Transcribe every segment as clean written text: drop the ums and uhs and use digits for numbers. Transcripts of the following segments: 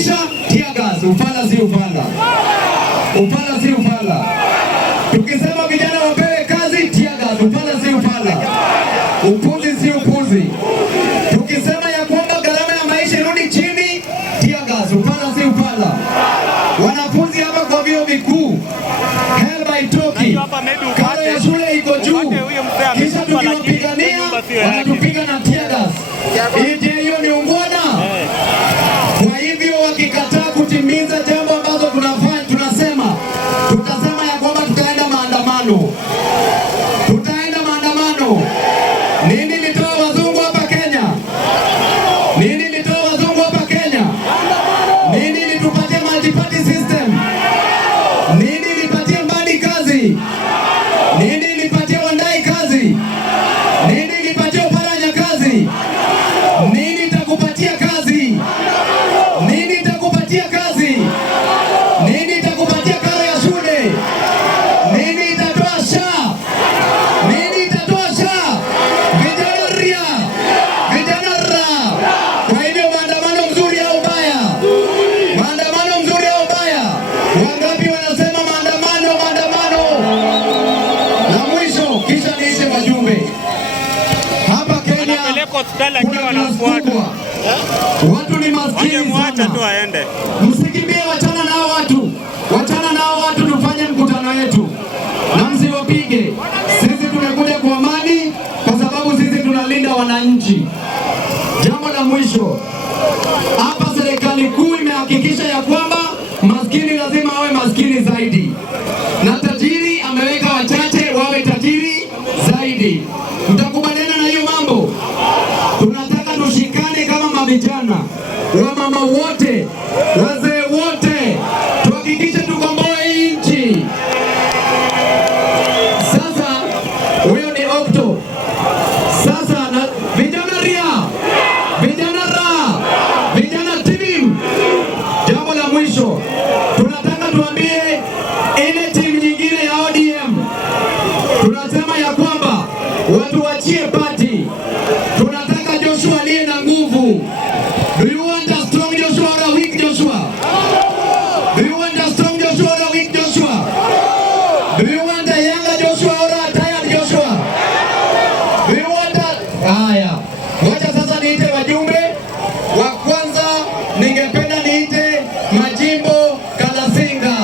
Tukibisha tear gas, ufala si ufala. Ufala si ufala. Tukisema vijana wapewe kazi, tear gas, ufala si ufala. Upuzi si upuzi. Tukisema ya kwamba gharama ya maisha irudi chini, tear gas, ufala si ufala. Wanafunzi hapa kwa vyuo vikuu, hell by talking. Karo ya shule iko juu. Kisha tukiwapigania, wanatupiga na tear gas. Je, hiyo ni ungwana? Kwa hivyo wakikataa kutimiza jambo ambazo tunafanya, tutasema ya kwamba tutaenda maandamano. Tutaenda maandamano. Nini litoa wazungu hapa Kenya? Nini litoa wazungu hapa Kenya? Nini litupatia multi-party system? Nini lipatia Mbadi kazi? Nini lipatia Wandai kazi? Nini lipatia Oparanya kazi? Nini itakupatia kazi? Nini itakupatia kazi? Nini itakupatia karo ya shule? Nini itatoa SHA? Nini itatoa SHA? Vijana ria, vijana ra. Kwa hivyo maandamano mzuri au mbaya? Maandamano mzuri au mbaya? Wangapi wanasema maandamano, maandamano? Na mwisho kisha niishe wajumbe. Hapa Kenya watu ni maskini sana. Msikimbie, wachana nao watu. Wachana nao watu, tufanye mkutano wetu. Na msiwapige. Sisi tumekuja kwa amani kwa sababu sisi tunalinda wananchi. Jambo la mwisho. Hapa serikali kuu imehakikisha ya kwamba maskini lazima awe maskini zaidi. Na tajiri ameweka wachache wawe tajiri zaidi. Mtakubaliana na hiyo mambo? Tunataka tushikane kama mavijana, wamama wote, wazee wote, tuhakikishe tukomboe hii nchi. Sasa huyo ni Okto. Sasa na vijana ria, vijana ra, vijana tibim. Jambo la mwisho, tunataka tuambie ile timu nyingine ya ODM. Tunasema ya kwamba watu wachie party. Tunataka Joshua aliye na nguvu. Do you want a strong Joshua or a weak Joshua? Do you want a strong Joshua or a weak Joshua? Do you want a younger Joshua or a tired Joshua? Do you want a... Haya. Wacha sasa niite wajumbe. Wa kwanza ningependa niite Majimbo Kalasinga.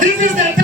This is the